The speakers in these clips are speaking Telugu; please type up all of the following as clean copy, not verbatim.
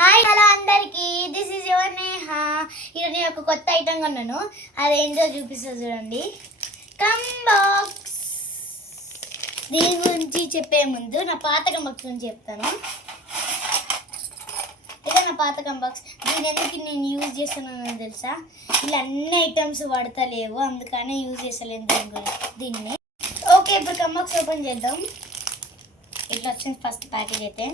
హాయ్ హలో అందరికీ, దిస్ ఈజ్ యువర్ నేహా. ఈరోజు నేను ఒక కొత్త ఐటమ్ కొన్నాను, అదేంటో చూపిస్తా చూడండి. Come box. దీని గురించి చెప్పే ముందు నా పాత కంబాక్స్ గురించి చెప్తాను. ఇదే నా పాత కంబాక్స్. దీని ఎందుకు నేను యూజ్ చేస్తున్నానో తెలుసా? ఇలా అన్ని ఐటమ్స్ వాడతలేవు, అందుకనే యూజ్ చేస్తలేను దీన్ని. ఓకే, ఇప్పుడు కంబాక్స్ ఓపెన్ చేద్దాం. ఇట్లా వచ్చింది ఫస్ట్ ప్యాకేజ్ అయితే.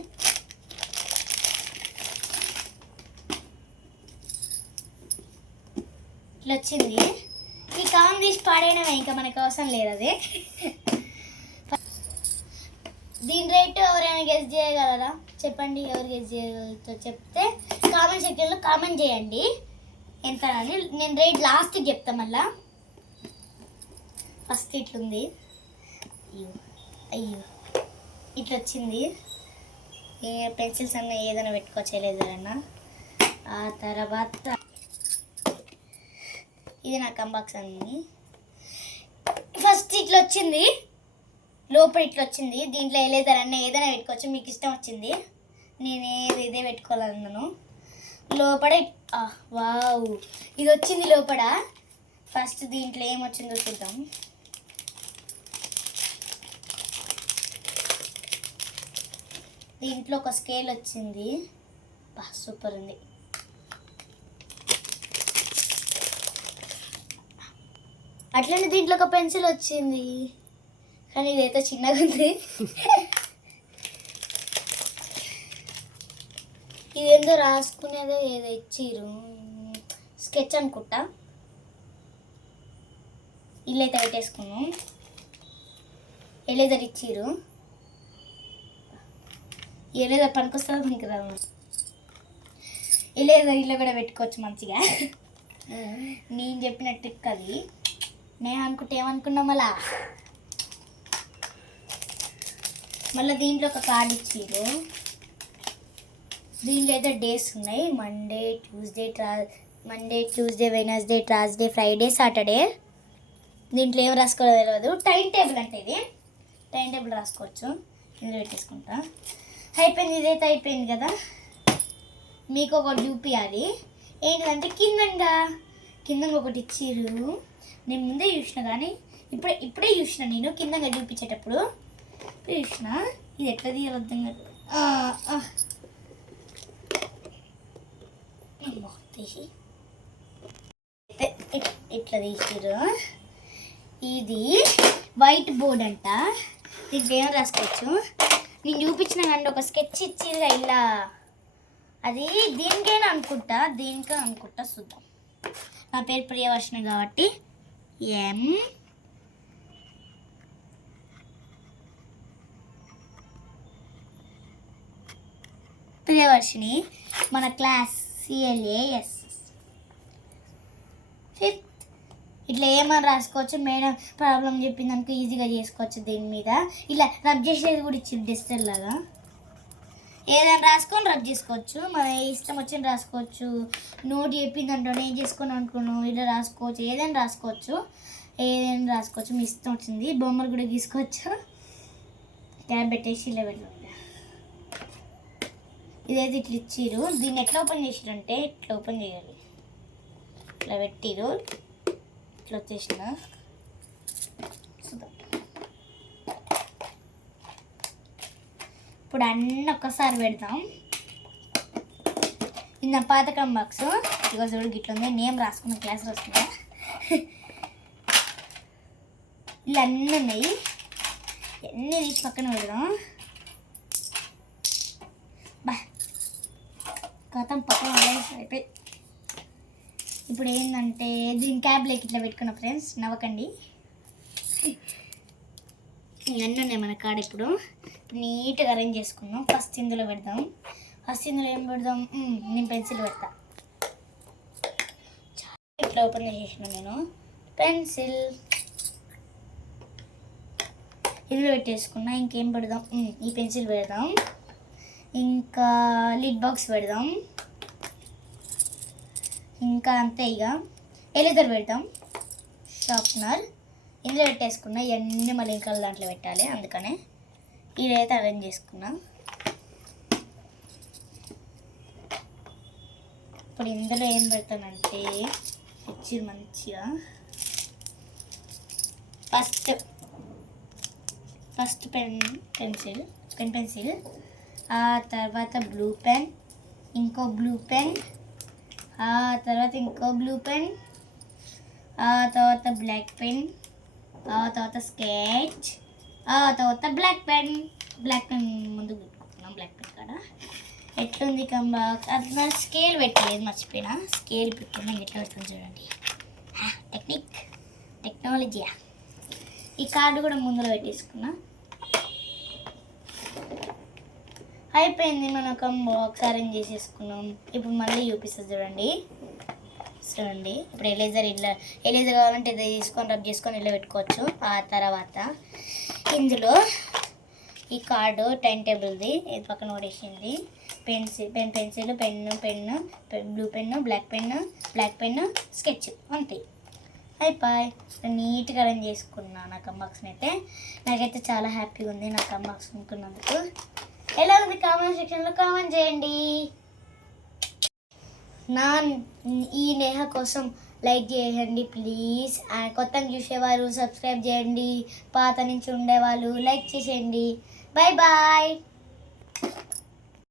ఇట్లా వచ్చింది. ఈ కవర్ తీసి పాడేయడమే, ఇంకా మనకు అవసరం లేదు అది. దీని రేటు ఎవరైనా గెస్ చేయగలరా? చెప్పండి, ఎవరు గెస్ చేయగలుగుతారో చెప్తే కామెంట్ సెక్షన్లో కామెంట్ చేయండి ఎంత అని. నేను రేట్ లాస్ట్కి చెప్తాను. మళ్ళా ఫస్ట్ ఇట్లుంది. అయ్యో ఇట్లా వచ్చింది. పెన్సిల్స్ అన్న ఏదైనా పెట్టుకోవచ్చు, లేదన్నా. ఆ తర్వాత ఇది నా కంబాక్స్ అన్ని. ఫస్ట్ ఇట్లా వచ్చింది, లోపల ఇట్లా వచ్చింది. దీంట్లో లేదన్నా ఏదైనా పెట్టుకోవచ్చు, మీకు ఇష్టం వచ్చింది. నేను ఇదే పెట్టుకోవాలన్నాను. లోపల వావ్, ఇది వచ్చింది లోపల. ఫస్ట్ దీంట్లో ఏమొచ్చిందో చూద్దాం. దీంట్లో ఒక స్కేల్ వచ్చింది, సూపర్ ఉంది. అట్లనే దీంట్లో ఒక పెన్సిల్ వచ్చింది, కానీ ఇదైతే చిన్నగా ఉంది. ఇదేందో రాసుకునేదో ఏదో ఇచ్చిర్రు, స్కెచ్ అనుకుంటా. ఇల్లు అయితే పెట్టేసుకున్నాం. ఎలేదర్ ఇచ్చిర్రు. ఎలేదర్ పనికొస్తుందో పనికిరాదు. ఎలేదర్ ఇల్లు కూడా పెట్టుకోవచ్చు మంచిగా. నేను చెప్పిన ట్రిక్ అది. నేను అనుకుంటే ఏమనుకున్నాం, మళ్ళీ దీంట్లో ఒక కార్డ్ ఇచ్చిర్రు. దీంట్లో అయితే డేస్ ఉన్నాయి: Monday, Tuesday, Wednesday, Thursday, Friday, Saturday. దీంట్లో ఏం రాసుకోవాలో తెలియదు. టైం టేబుల్ అంటే ఇది. టైం టేబుల్ రాసుకోవచ్చు. ఇందులో పెట్టేసుకుంటా. అయిపోయింది, ఇదైతే అయిపోయింది కదా. మీకు ఒకటి చూపించాలి. ఏంటంటే కిందంగా ఒకటి ఇచ్చిర్రు. నేను ముందే చూసిన, కానీ ఇప్పుడే చూసిన. నేను కిందంగా చూపించేటప్పుడు చూసిన. ఇది ఎట్లా తీయాలి అర్థం కాదు. తీసి ఇట్లా తీసిర్రు. ఇది వైట్ బోర్డ్ అంట. దీనికి ఏం రాసుకోవచ్చు. నేను చూపించిన కంటే ఒక స్కెచ్ ఇచ్చిర్రుగా ఇలా, అది దీనికైనా అనుకుంటా చూద్దాం. నా పేరు ప్రియవర్షిణి కాబట్టి ప్రియవర్షిణి, మన క్లాస్ CLAS 5th. ఇట్లా ఏమని రాసుకోవచ్చు. మేడం ప్రాబ్లం చెప్పిందనుకో ఈజీగా చేసుకోవచ్చు. దీని మీద ఇలా రబ్ చేసేది కూడా ఇచ్చింది, డెస్టర్ లాగా. ఏదైనా రాసుకొని రబ్ చేసుకోవచ్చు, మన ఇష్టం వచ్చింది రాసుకోవచ్చు. నోట్ చెప్పిందంటో నేను చేసుకుని అనుకున్నాను, ఇలా రాసుకోవచ్చు. ఏదైనా రాసుకోవచ్చు, మీ ఇష్టం వచ్చింది. బొమ్మలు కూడా గీసుకోవచ్చు. క్యాబ్ పెట్టేసి ఇలా పెట్టాలి. ఇదైతే ఇట్లా ఇచ్చిర్రు. దీన్ని ఎట్లా ఓపెన్ చేసిరంటే ఇట్లా ఓపెన్ చేయాలి. ఇట్లా పెట్టిరు. ఇట్లా వచ్చేసిన చూద్దాం. ఇప్పుడు అన్నీ ఒక్కసారి పెడతాం. ఇది నా పాత కంబాక్స్. ఇదిగో చూడు, గిట్ల ఉంది. నేమ్ రాసుకున్న, క్లాస్ రాసుకున్నా. ఇలా అన్నీ ఉన్నాయి. అన్నీ తీసి పక్కన పెడదాం. కథం పక్కన అయిపోయి. ఇప్పుడు ఏంటంటే దీని క్యాబ్లోకి ఇట్లా పెట్టుకున్న ఫ్రెండ్స్, నవ్వకండి. ఇవన్నీ ఉన్నాయి మన కాడ. ఇప్పుడు నీట్గా అరేంజ్ చేసుకున్నాం. ఫస్ట్ ఇందులో పెడదాం. ఏం పెడదాం? నేను పెన్సిల్ పెడతా. ఇట్లా ఓపెన్ చేసేసిన నేను పెన్సిల్. ఇందులో పెట్టేసుకున్నా. ఇంకేం పెడదాం? ఈ పెన్సిల్ పెడదాం. ఇంకా లిడ్ బాక్స్ పెడదాం. ఇంకా అంతే. ఇక ఎరేజర్ పెడదాం. షార్ప్నర్ ఇందులో పెట్టేసుకున్నా. ఇవన్నీ మళ్ళీ ఇంకా దాంట్లో పెట్టాలి, అందుకనే ఇదైతే అరేంజ్ చేసుకున్నా. ఇప్పుడు ఇందులో ఏం పెడతానంటే తెచ్చి మంచిగా ఫస్ట్ పెన్సిల్, ఆ తర్వాత బ్లూ పెన్, ఇంకో బ్లూ పెన్, ఆ తర్వాత ఇంకో బ్లూ పెన్, ఆ తర్వాత బ్లాక్ పెన్, ఆ తర్వాత స్కెచ్, ఆ తర్వాత బ్లాక్ పెన్ ముందు పెట్టుకుంటున్నాం. బ్లాక్ పెన్ కాడ ఎట్లుంది కంబాక్స్, అట్లా స్కేల్ పెట్టలేదు, మర్చిపోయినా. స్కేల్ పెట్టుకున్నాం, ఎట్లా పెట్టుకుని చూడండి. టెక్నాలజీయా. ఈ కార్డు కూడా ముందులో పెట్టేసుకున్నా. అయిపోయింది, మనం ఒక బాక్స్ అరేంజ్ చేసేసుకున్నాం. ఇప్పుడు మళ్ళీ చూపిస్తుంది చూడండి. ఇప్పుడు ఎలేజర్ కావాలంటే ఇది తీసుకొని రబ్ చేసుకొని ఇలా పెట్టుకోవచ్చు. ఆ తర్వాత ఇందులో ఈ కార్డు టైం టేబుల్ది ఇది పక్కన పడేసింది. Pencil, pen, blue pen, black pen, sketch, అంతే. అయిపోయి నీట్గా అరేంజ్ చేసుకున్నాను నా కంబాక్స్ని అయితే. నాకైతే చాలా హ్యాపీగా ఉంది నా కంబాక్స్ కొనుక్కున్నందుకు. ఎలా ఉంది కామెంట్ సెక్షన్లో కామెంట్ చేయండి. ఈ నేహ కోసం లైక్ చేయండి ప్లీజ్. కొత్తగా చూసేవారు సబ్స్క్రైబ్ చేయండి. పాత నుంచి ఉండేవాళ్ళు లైక్ చేసేయండి. Bye bye.